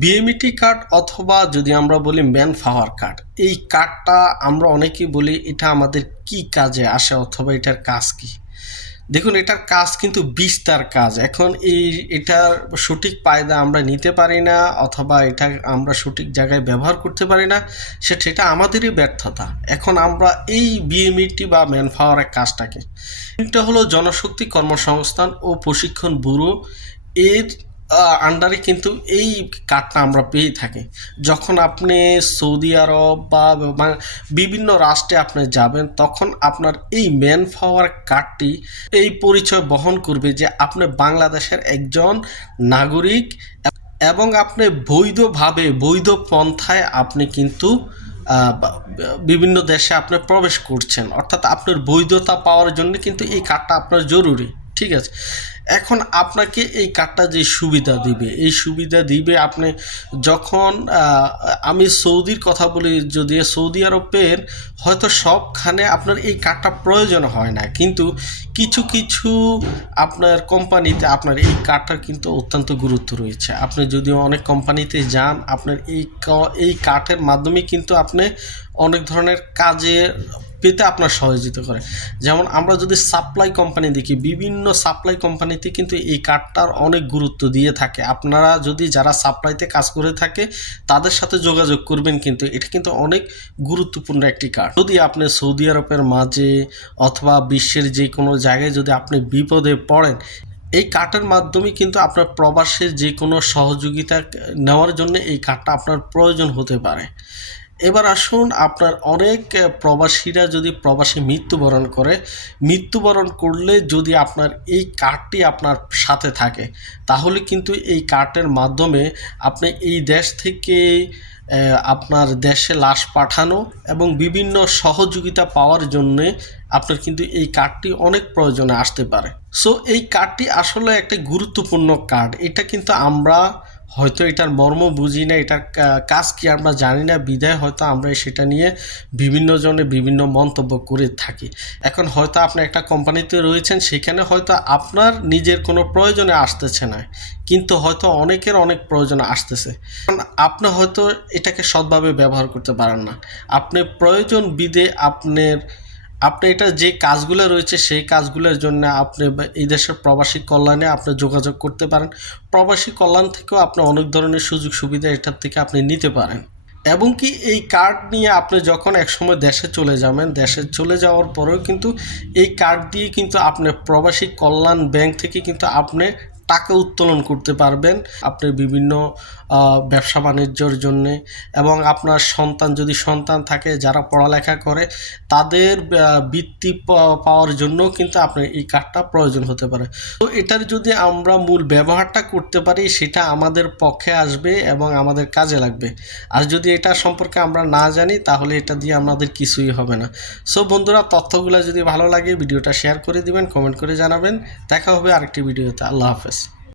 BMET card অথবা যদি আমরা বলি ম্যান পাওয়ার কার্ড এই কার্ডটা আমরা অনেকেই বলি এটা আমাদের কি কাজে আসে অথবা এটার কাজ কি? দেখুন, এটার কাজ কিন্তু বিস্তার কাজ। এখন এই, এটার সঠিক পায়দা আমরা নিতে পারি না অথবা এটা আমরা সঠিক জায়গায় ব্যবহার করতে পারি না সেটা আমাদেরই ব্যর্থতা। এখন আমরা এই বিএমইটি বা ম্যান পাওয়ারের কাজটাকে, এটা হলো জনশক্তি কর্মসংস্থান ও প্রশিক্ষণ ব্যুরো। এর আন্ডারে কিন্তু এই কার্ডটা আমরা পেয়ে থাকি। যখন আপনি সৌদি আরব বা বা- বিভিন্ন রাষ্ট্রে আপনি যাবেন, তখন আপনার এই ম্যান পাওয়ার কার্ডটি এই পরিচয় বহন করবে যে আপনি বাংলাদেশের একজন নাগরিক এবং আপনি বৈধভাবে, বৈধ পন্থায় আপনি কিন্তু বিভিন্ন দেশে আপনি প্রবেশ করছেন। অর্থাৎ আপনার বৈধতা পাওয়ার জন্য কিন্তু এই কার্ডটা আপনার জরুরি। ঠিক আছে? এখন আপনাকে এই কার্ডটা যে সুবিধা দিবে, এই সুবিধা দিবে আপনি যখন আমি সৌদির কথা বলি, যদি সৌদি আরবের হয়তো সবখানে আপনার এই কার্ডটা প্রয়োজন হয় না, কিন্তু কিছু কিছু আপনার কোম্পানিতে আপনার এই কার্ডটার কিন্তু অত্যন্ত গুরুত্ব রয়েছে। আপনি যদি অনেক কোম্পানিতে যান, আপনার এই এই কার্ডের মাধ্যমে কিন্তু আপনি অনেক ধরনের কাজে পেতে আপনার সহযোগিতা করে। যেমন আমরা যদি সাপ্লাই কোম্পানি দেখি, বিভিন্ন সাপ্লাই কোম্পানিতে কিন্তু এই কার্ডটার অনেক গুরুত্ব দিয়ে থাকে। আপনারা যদি যারা সাপ্লাইতে কাজ করে থাকে, তাদের সাথে যোগাযোগ করবেন কিন্তু। এটা কিন্তু অনেক গুরুত্বপূর্ণ একটি কার্ড যদি আপনি সৌদি আরবের মাঝে অথবা বিশ্বের যে কোনো জায়গায় যদি আপনি বিপদে পড়েন, এই কার্ডের মাধ্যমে কিন্তু আপনার প্রবাসের যে কোনো সহযোগিতা নেওয়ার জন্য এই কার্ডটা আপনার প্রয়োজন হতে পারে। এবার আসুন আপনার অনেক প্রবাসীরা যদি প্রবাসী মৃত্যুবরণ করে, মৃত্যুবরণ করলে যদি আপনার এই কার্ডটি আপনার সাথে থাকে, তাহলে কিন্তু এই কার্ডের মাধ্যমে আপনি এই দেশ থেকে আপনার দেশে লাশ পাঠানো এবং বিভিন্ন সহযোগিতা পাওয়ার জন্যে আপনার কিন্তু এই কার্ডটি অনেক প্রয়োজনে আসতে পারে। সো এই কার্ডটি আসলে একটা গুরুত্বপূর্ণ কার্ড। এটা কিন্তু আমরা হয়তো এটার মর্ম বুঝি না, এটার কাজ কি আমরা জানি না বিদায় হয়তো আমরা সেটা নিয়ে বিভিন্ন জনে বিভিন্ন মন্তব্য করে থাকি। এখন হয়তো আপনি একটা কোম্পানিতে রয়েছেন, সেখানে হয়তো আপনার নিজের কোনো প্রয়োজনে আসতেছে না, কিন্তু হয়তো অনেকের অনেক প্রয়োজনে আসতেছে। আপনি হয়তো এটাকে সৎভাবে ব্যবহার করতে পারেন না। আপনি প্রয়োজন বিদে আপনার আপনি এটা যে কাজগুলো রয়েছে, সেই কাজগুলোর জন্য আপনি এই দেশের প্রবাসী কল্যাণে আপনি যোগাযোগ করতে পারেন। প্রবাসী কল্যাণ থেকেও আপনি অনেক ধরনের সুযোগ সুবিধা এটার থেকে আপনি নিতে পারেন। এবং কি এই কার্ড নিয়ে আপনি যখন একসময় দেশে চলে যাবেন, দেশে চলে যাওয়ার পরেও কিন্তু এই কার্ড দিয়ে কিন্তু আপনি প্রবাসী কল্যাণ ব্যাংক থেকে কিন্তু আপনি টাকা উত্তোলন করতে পারবেন আপনি বিভিন্ন ব্যবসা বাণিজ্যর জন্যে এবং আপনার সন্তান, যদি সন্তান থাকে যারা পড়ালেখা করে, তাদের বৃত্তি পাওয়ার জন্য কিন্তু আপনার এই কার্ডটা প্রয়োজন হতে পারে। তো এটার যদি আমরা মূল ব্যবহারটা করতে পারি, সেটা আমাদের পক্ষে আসবে এবং আমাদের কাজে লাগবে। আর যদি এটা সম্পর্কে আমরা না জানি, তাহলে এটা দিয়ে আমাদের কিছুই হবে না। সো বন্ধুরা, তথ্যগুলো যদি ভালো লাগে, ভিডিওটা শেয়ার করে দিবেন, কমেন্ট করে জানাবেন। দেখা হবে আরেকটি ভিডিওতে। আল্লাহ হাফেজ।